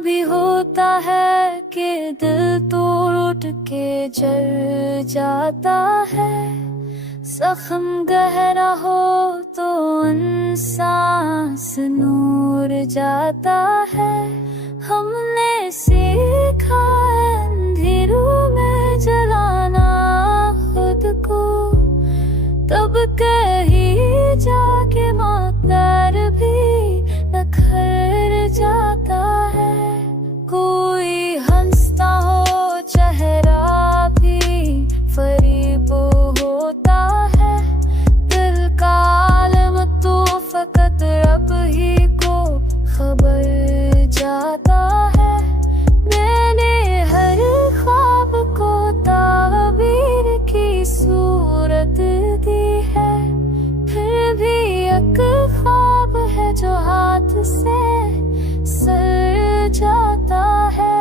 भी होता है कि दिल तोड़ के जल जाता है। जख्म गहरा हो तो सांस नूर जाता है। हमने सीखा अंधेरों में जलाना खुद को, तब कहीं जाके मकर भी नखर जाता है। कोई हंसता हो चेहरा भी फरेब होता है। दिल का आलम तो फकत रब ही को खबर जाता है। मैंने हर ख्वाब को ताबीर की सूरत दी है, फिर भी एक ख्वाब है जो हाथ से सर जाता है।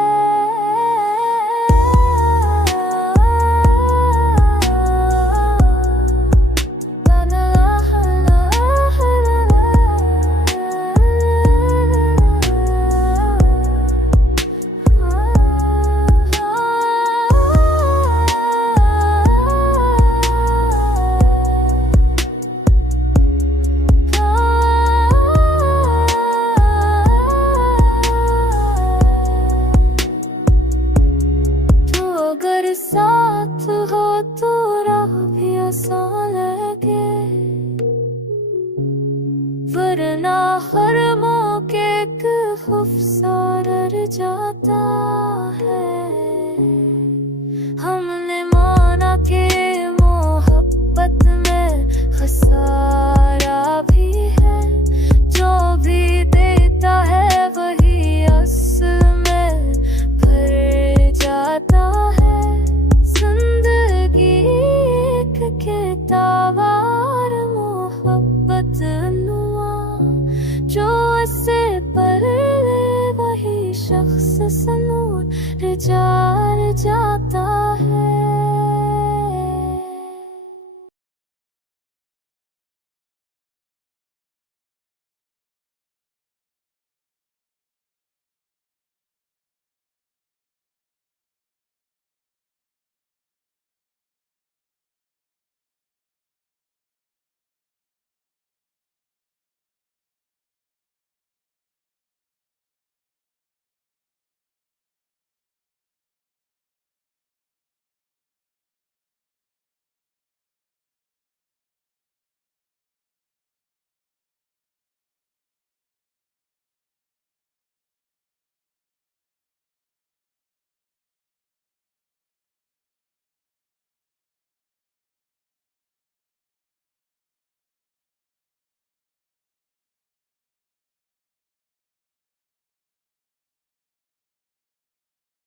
साथ हो तो राह भी आसान लगे, वरना हर मौके के खौफ सा डर जाता है। हमने माना कि मोहब्बत में खसारा भी है, जो भी देता है वही असल में भर जाता है। किताबार मोहब्बत नुआ, जो से पर वही शख्स सनूर जाता है।